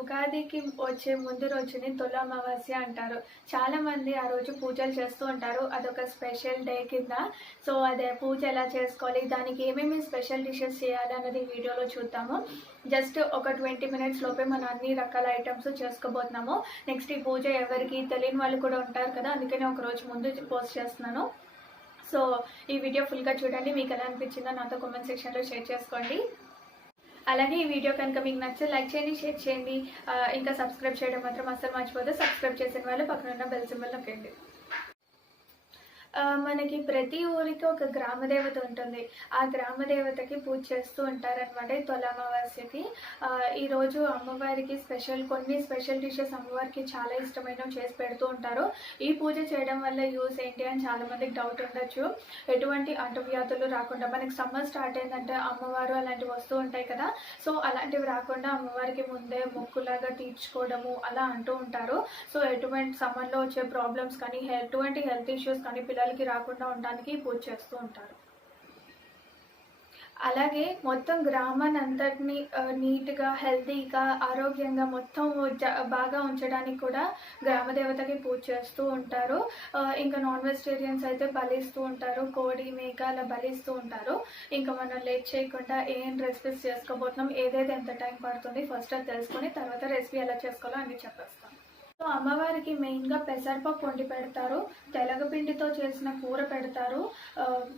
ఉగాదికి వచ్చే ముందు రోజుని తొలి అమావాస్య అంటారు. చాలా మంది ఆ రోజు పూజలు చేస్తూ ఉంటారు. అదొక స్పెషల్ డే కింద. సో అదే పూజ ఎలా చేసుకోవాలి? దానికి ఏమేమి స్పెషల్ డిషెస్ చేయాలి అన్నది వీడియోలో చూద్దాము. జస్ట్ ఒక ట్వంటీ మినిట్స్ లోపే మనం అన్ని రకాల ఐటమ్స్ చేసుకోబోతున్నాము. నెక్స్ట్ ఈ పూజ ఎవరికి తెలియని వాళ్ళు కూడా ఉంటారు కదా. అందుకనే ఒక రోజు ముందు పోస్ట్ చేస్తున్నాను. సో ఈ వీడియో ఫుల్గా చూడండి. మీకు ఎలా అనిపించిందో నాతో కామెంట్ సెక్షన్లో షేర్ చేసుకోండి. అలాగే ఈ వీడియో కనుక మీకు నచ్చితే లైక్ చేయండి షేర్ చేయండి. ఇంకా సబ్స్క్రైబ్ చేయడం మాత్రం అస్సలు మర్చిపోతే సబ్స్క్రైబ్ చేసిన వాళ్ళు పక్కన ఉన్న బెల్ సింబల్ నొక్కండి. మనకి ప్రతి ఊరికి ఒక గ్రామ దేవత ఉంటుంది. ఆ గ్రామదేవతకి పూజ చేస్తూ ఉంటారనమాట ఈ తొలి అమావాస్యకి. ఈరోజు అమ్మవారికి స్పెషల్ కొన్ని స్పెషల్ డిషెస్ అమ్మవారికి చాలా ఇష్టమైనవి చేసి పెడుతూ ఉంటారు. ఈ పూజ చేయడం వల్ల యూస్ ఏంటి అని చాలామందికి డౌట్ ఉండొచ్చు. ఎటువంటి అంటువ్యాధులు రాకుండా మనకి సమ్మర్ స్టార్ట్ అయిందంటే అమ్మవారు అలాంటివి వస్తూ ఉంటాయి కదా. సో అలాంటివి రాకుండా అమ్మవారికి ముందే మొక్కులాగా తీర్చుకోవడము అలా అంటూ ఉంటారు. సో ఎటువంటి సమ్మర్లో వచ్చే ప్రాబ్లమ్స్ కానీ ఎటువంటి హెల్త్ ఇష్యూస్ కానీ పిల్లలు పిల్లలకి రాకుండా ఉండడానికి పూజ చేస్తూ ఉంటారు. అలాగే మొత్తం గ్రామాన్ని అంతటిని నీట్గా హెల్తీగా ఆరోగ్యంగా మొత్తం బాగా ఉంచడానికి కూడా గ్రామ దేవతకి పూజ చేస్తూ ఉంటారు. ఇంకా నాన్ వెజిటేరియన్స్ అయితే బలిస్తూ ఉంటారు. కోడి మేక అలా బలిస్తూ ఉంటారు. ఇంకా మనం లేట్ చేయకుండా ఏం రెసిపీస్ చేసుకోబోతున్నాం ఏదైతే ఎంత టైం పడుతుంది ఫస్ట్ అది తెలుసుకొని తర్వాత రెసిపీ ఎలా చేసుకోవాలో అన్నీ చెప్పేస్తాం. సో అమ్మవారికి మెయిన్గా పెసరపప్పు వండి పెడతారు తెలగపిండితో చేసిన కూర పెడతారు.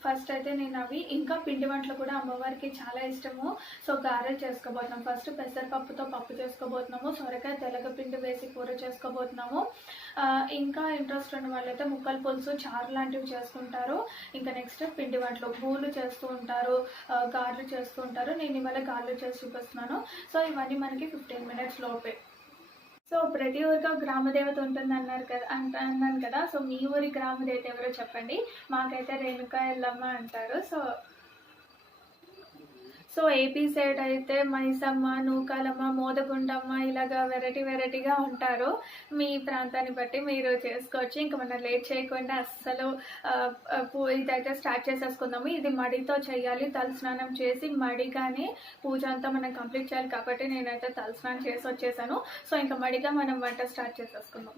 ఫస్ట్ అయితే నేను అవి ఇంకా పిండి వంటలు కూడా అమ్మవారికి చాలా ఇష్టము. సో గారెలు చేసుకోబోతున్నాం. ఫస్ట్ పెసరపప్పుతో పప్పు చేసుకోబోతున్నాము సొరకాయ తెలగపిండి వేసి కూర చేసుకోబోతున్నాము. ఇంకా ఇంట్రెస్ట్ ఉన్న వాళ్ళైతే ముక్కల పులుసు చారు లాంటివి చేసుకుంటారు. ఇంకా నెక్స్ట్ పిండి వంటలు పూలు చేస్తూ ఉంటారు గారెలు చేస్తూ ఉంటారు. నేను ఇవాళ గారెలు చేసి చూపిస్తున్నాను. సో ఇవన్నీ మనకి ఫిఫ్టీన్ మినిట్స్ లోపే. సో ప్రతి ఊరికి ఒక గ్రామదేవత ఉంటుంది అన్నారు కదా అంట అన్నాను కదా. సో మీ ఊరి గ్రామదేవత ఎవరో చెప్పండి. మాకైతే రేణుకా ఎల్లమ్మ అంటారు. సో సో ఏపీ సైడ్ అయితే మైసమ్మ నూకాలమ్మ మోదగుండమ్మ ఇలాగా వెరైటీ వెరైటీగా ఉంటారు. మీ ప్రాంతాన్ని బట్టి మీరు చేసుకోవచ్చు. ఇంకా మనం లేట్ చేయకుండా అస్సలు ఇదైతే స్టార్ట్ చేసేసుకుందాము. ఇది మడితో చేయాలి. తలస్నానం చేసి మడిగానే పూజ అంతా మనం కంప్లీట్ చేయాలి కాబట్టి నేనైతే తలస్నానం చేసి వచ్చేసాను. సో ఇంకా మడిగా మనం వంట స్టార్ట్ చేసేసుకుందాం.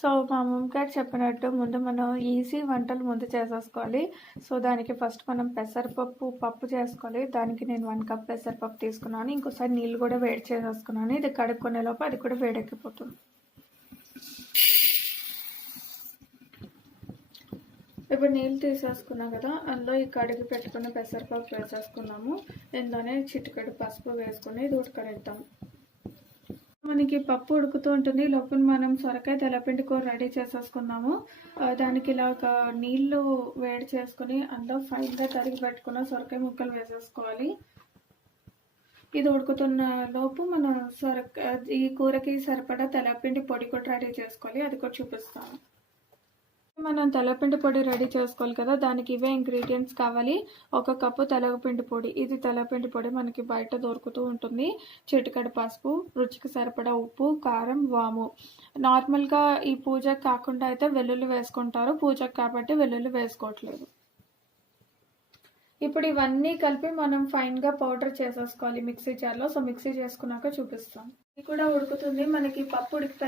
సో మా అమ్మమ్మ గారు చెప్పినట్టు ముందు మనం ఈజీ వంటలు ముందు చేసేసుకోవాలి. సో దానికి ఫస్ట్ మనం పెసరపప్పు పప్పు చేసుకోవాలి. దానికి నేను వన్ కప్ పెసరపప్పు తీసుకున్నాను. ఇంకోసారి నీళ్ళు కూడా వేడి చేసేసుకున్నాను. ఇది కడుక్కునే లోపు అది కూడా వేడెక్కిపోతుంది. ఇప్పుడు నీళ్ళు తీసేసుకున్నాం కదా అందులో ఈ కడిగి పెట్టుకున్న పెసరపప్పు వేసేసుకున్నాము. ఇందులోనే చిటికెడు పసుపు వేసుకుని ఇది ఉడకనిద్దాం. మనకి పప్పు ఉడుకుతూ ఉంటుంది. లోపల మనం సొరకాయ తెల్లపిండి కూర రెడీ చేసేసుకున్నాము. దానికి ఇలా ఒక నీళ్ళు వేడి చేసుకుని అందులో ఫైన్గా తరిగి పెట్టుకున్న సొరకాయ ముక్కలు వేసేసుకోవాలి. ఇది ఉడుకుతున్న లోపు మనం సొరకాయ ఈ కూరకి సరిపడా తెల్లపిండి పొడి కూడా రెడీ చేసుకోవాలి. అది కూడా చూపిస్తాను. మనం తెల్లపిండి పొడి రెడీ చేసుకోవాలి కదా దానికి ఇవే ఇంగ్రీడియంట్స్ కావాలి. ఒక కప్పు తెల్లపిండి పొడి ఇది తెల్లపిండి పొడి మనకి బయట దొరుకుతూ ఉంటుంది. చిటికడ పసుపు రుచికి సరిపడా ఉప్పు కారం వాము. నార్మల్గా ఈ పూజకి కాకుండా అయితే వెల్లుల్లి వేసుకుంటారు. పూజకి కాబట్టి వెల్లుల్లి వేసుకోవట్లేదు. ఇప్పుడు ఇవన్నీ కలిపి మనం ఫైన్గా పౌడర్ చేసేసుకోవాలి మిక్సీ జార్లో. సో మిక్సీ చేసుకున్నాక చూపిస్తాం. ఇది కూడా ఉడుకుతుంది. మనకి పప్పు ఉడికి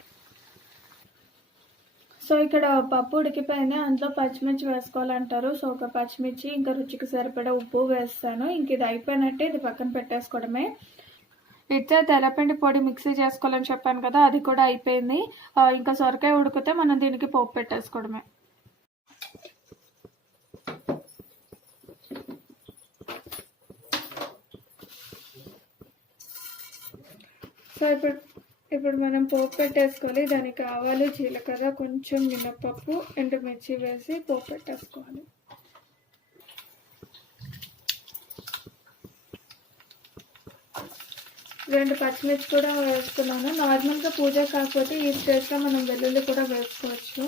సో ఇక్కడ పప్పు ఉడికిపోయింది. అందులో పచ్చిమిర్చి వేసుకోవాలంటారు. సో ఒక పచ్చిమిర్చి ఇంకా రుచికి సరిపడా ఉప్పు వేస్తాను. ఇంక ఇది అయిపోయినట్టే ఇది పక్కన పెట్టేసుకోవడమే. ఇచ్చే తెల్లపిండి పొడి మిక్సీ చేసుకోవాలని చెప్పాను కదా అది కూడా అయిపోయింది. ఇంకా సొరకాయ ఉడికితే మనం దీనికి పోపు పెట్టేసుకోవడమే. సో ఇప్పుడు ఇప్పుడు మనం పోపు పెట్టేసుకోవాలి. దానికి ఆవాలు జీలకర్ర కొంచెం మినపప్పు ఎండుమిర్చి వేసి పోపు పెట్టేసుకోవాలి. రెండు పచ్చిమిర్చి కూడా వేసుకున్నాను నార్మల్గా పూజ కాకపోతే ఈ స్టేజ్లో మనం వెల్లుల్లి కూడా వేసుకోవచ్చు.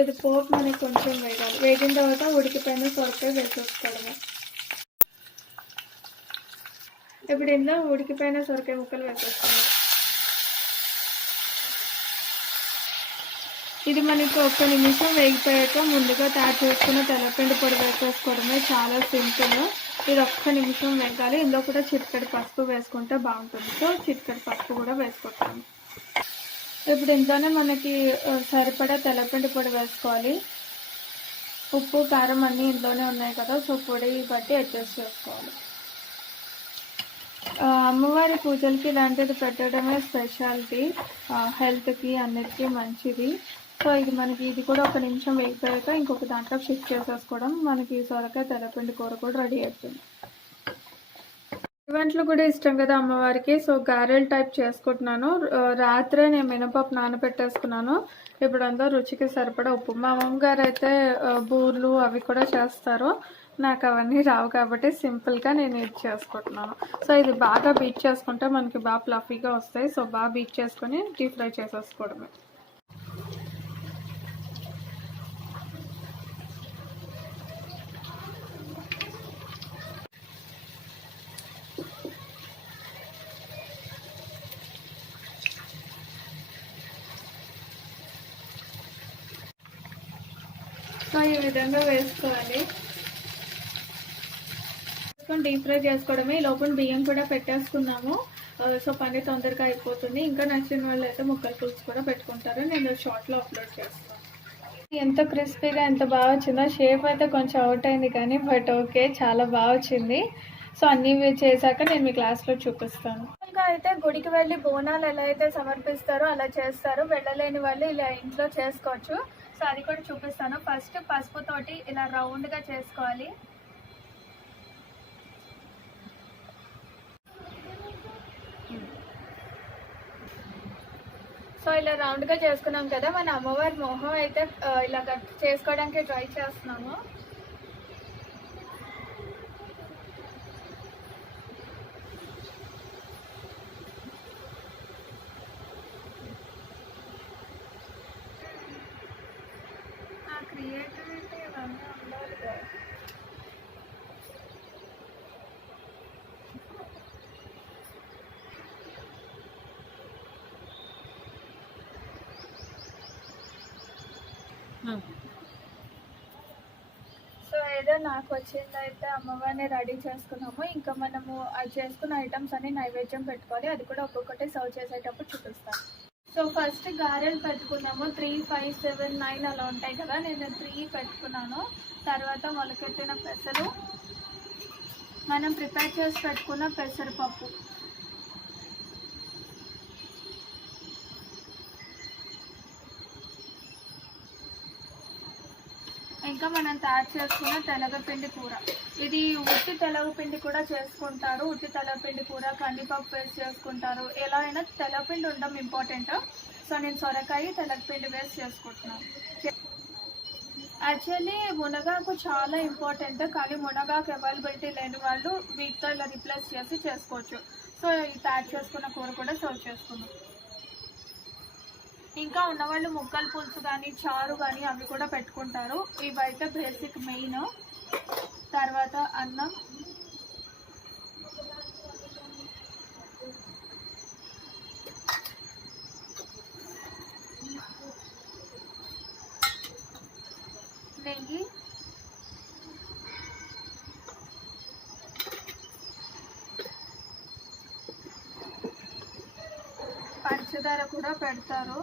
ఇది పోపు మనకి కొంచెం వేగాలి వేగిన తర్వాత ఉడికిపోయిన సొరకాయ వేసేసుకోవడమే. ఇప్పుడు ఇందులో ఉడికిపోయిన సొరకాయ ముక్కలు వేసేస్తున్నాం. ఇది మనకు ఒక్క నిమిషం వేగిపోయాక ముందుగా తయారు చేసుకున్న తెల్లపిండి పొడి వేసేసుకోవడమే చాలా సింపుల్. ఇది ఒక్క నిమిషం వేగాలి. ఇందులో కూడా చిటికెడు పసుపు వేసుకుంటే బాగుంటుంది. సో చిటికెడు పసుపు కూడా వేసుకుంటాను. ఇప్పుడు ఇంట్లోనే మనకి సరిపడా తెల్లపిండి పొడి వేసుకోవాలి. ఉప్పు కారం అన్నీ ఇంట్లోనే ఉన్నాయి కదా. సో పొడి బట్టి అడ్జస్ట్ చేసుకోవాలి. అమ్మవారి పూజలకి ఇలాంటిది పెట్టడమే స్పెషాలిటీ. హెల్త్కి అన్నిటికీ మంచిది. సో ఇది మనకి ఇది కూడా ఒక నిమిషం వేగిపోయాక ఇంకొక దాంట్లో షిఫ్ట్ చేసేసుకోవడం మనకి సొరకాయ తెల్లపిండి కూర కూడా రెడీ అవుతుంది వంటలు కూడా ఇష్టం కదా అమ్మవారికి. సో గారెల్ టైప్ చేసుకుంటున్నాను. రాత్రే నేను మినపప్పు నానబెట్టేసుకున్నాను. ఇప్పుడు అంతా రుచికి సరిపడా ఉప్పు మా అమ్మగారు అయితే బూర్లు అవి కూడా చేస్తారు. నాకు అవన్నీ రావు కాబట్టి సింపుల్గా నేను ఇది చేసుకుంటున్నాను. సో ఇది బాగా బీట్ చేసుకుంటే మనకి బాగా ప్లఫీగా వస్తాయి. సో బాగా బీట్ చేసుకొని డీప్ ఫ్రై చేసేసుకోవడమే. సో ఈ విధంగా వేసుకోవాలి. వేసుకొని డీప్ ఫ్రై చేసుకోవడమే. ఈ లోపల బియ్యం కూడా పెట్టేసుకున్నాము. సో పని తొందరగా అయిపోతుంది. ఇంకా నచ్చిన వాళ్ళు అయితే ముక్కలు పులుసు కూడా పెట్టుకుంటారు. నేను షార్ట్లో అప్లోడ్ చేస్తాను. ఎంత క్రిస్పీగా ఎంత బాగా వచ్చిందో. షేప్ అయితే కొంచెం అవుట్ అయింది కానీ బట్ ఓకే చాలా బాగా వచ్చింది. సో అన్నీ చేశాక నేను మీ క్లాస్లో చూపిస్తాను. ఇంకా అయితే గుడికి వెళ్ళి బోనాలు ఎలా అయితే సమర్పిస్తారో అలా చేస్తారు. వెళ్ళలేని వాళ్ళు ఇలా ఇంట్లో చేసుకోవచ్చు. సో అది కూడా చూపిస్తాను. ఫస్ట్ పసుపుతోటి ఇలా రౌండ్గా చేసుకోవాలి. సో ఇలా రౌండ్గా చేసుకున్నాం కదా మన అమ్మవారి మొహం అయితే ఇలా చేసుకోవడానికి ట్రై చేస్తున్నాము. క్రియేటివిటీ ఇవన్నీ ఉండాలి సో ఏదో నాకు వచ్చింది అయితే అమ్మవారిని రెడీ చేసుకున్నాము. ఇంకా మనము అది చేసుకున్న ఐటమ్స్ అన్ని నైవేద్యం పెట్టుకోవాలి అది కూడా ఒక్కొక్కటి సర్వ్ చేసేటప్పుడు చూపిస్తాను. సో ఫస్ట్ గారెలు పెట్టుకున్నాము. త్రీ ఫైవ్ సెవెన్ నైన్ అలా ఉంటాయి కదా. నేను త్రీ పెట్టుకున్నాను. తర్వాత మొలకెత్తిన పెసరు మనం ప్రిపేర్ చేసి పెట్టుకున్న పెసరపప్పు. ఇంకా మనం తయారు చేసుకున్న తెలగపిండి కూర. ఇది ఉట్టి తెలగపిండి కూడా చేసుకుంటారు. ఉట్టి తెలగపిండి కూర కందిపప్పు వేసి చేసుకుంటారు. ఎలా అయినా తెలగపిండి ఉండడం ఇంపార్టెంట్ సో నేను సొరకాయ తెలగపిండి వేసి చేసుకుంటున్నాను. యాక్చువల్లీ మునగాకు చాలా ఇంపార్టెంట్ కానీ మునగాకు అవైలబిలిటీ లేని వాళ్ళు వీటితో ఇలా రిప్లేస్ చేసి చేసుకోవచ్చు. సో ఈ తయారు చేసుకున్న కూర కూడా సర్వ్ చేసుకున్నాం ఇంకా ఉన్నవాళ్ళు ముక్కల పులుసు కానీ చారు కానీ అవి కూడా పెట్టుకుంటారు. ఇవైతే బేసిక్ మెయిన్ తర్వాత అన్నం నెయ్యి పంచదార కూడా పెడతారు.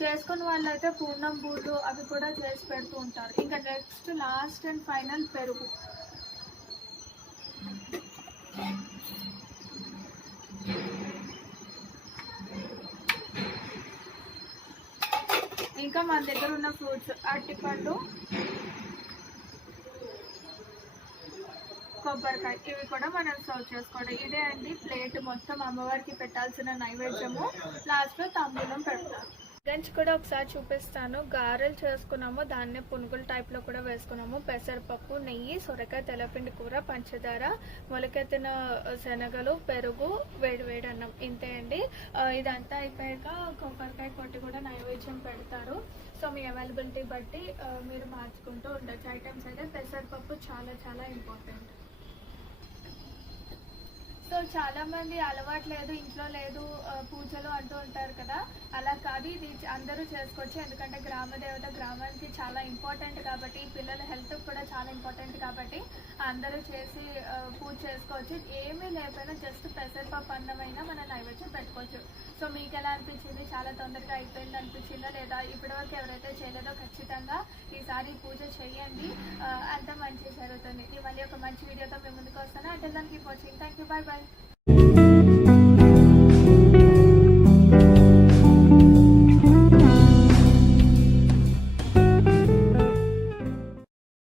చేసుకున్న వాళ్ళైతే పూర్ణం బూర్లు అవి కూడా చేసి పెడుతూ ఉంటారు. ఇంకా నెక్స్ట్ లాస్ట్ అండ్ ఫైనల్ పెరుగు. ఇంకా మన దగ్గర ఉన్న ఫ్రూట్స్ అరటిపండు కొబ్బరికాయ ఇవి కూడా మనం సర్వ్ చేసుకోవడం. ఇదే అండి ప్లేట్ మొత్తం అమ్మవారికి పెట్టాల్సిన నైవేద్యము. లాస్ట్లో తాంబూలం పెడతారు గంచి కూడా ఒకసారి చూపిస్తాను. గారెలు చేసుకున్నాము దాన్నే పునుగుల టైప్లో కూడా వేసుకున్నాము. పెసరపప్పు నెయ్యి సొరకాయ తెల్లపిండి కూర పంచదార మొలకెత్తిన శనగలు పెరుగు వేడి వేడి అన్నం. ఇంతే అండి. ఇదంతా అయిపోయాక కొబ్బరికాయ కొట్టి కూడా నైవేద్యం పెడతారు. సో మీ అవైలబిలిటీ బట్టి మీరు మార్చుకుంటూ ఉండొచ్చు. ఐటమ్స్ అయితే పెసరపప్పు చాలా చాలా ఇంపార్టెంట్ సో చాలా మంది అలవాటు లేదు ఇంట్లో లేదు పూజలు అంటూ ఉంటారు కదా. అలా కాదు ఇది అందరూ చేసుకోవచ్చు. ఎందుకంటే గ్రామ దేవత గ్రామానికి చాలా ఇంపార్టెంట్ కాబట్టి పిల్లల హెల్త్ కూడా చాలా ఇంపార్టెంట్ కాబట్టి అందరూ చేసి పూజ చేసుకోవచ్చు. ఏమీ లేకపోయినా జస్ట్ పెసరపప్పు అన్నమైనా మనం నైవేద్యం పెట్టుకోవచ్చు. సో మీకు ఎలా అనిపించింది? చాలా తొందరగా అయిపోయింది అనిపించిందా లేదా? ఇప్పటివరకు ఎవరైతే చేయలేదో ఖచ్చితంగా ఈసారి పూజ చేయండి. అంత మంచి జరుగుతుంది. మళ్ళీ ఒక మంచి వీడియోతో మేము ముందుకు వస్తాను. అంటే దానికి watching thank you bye bye Bye.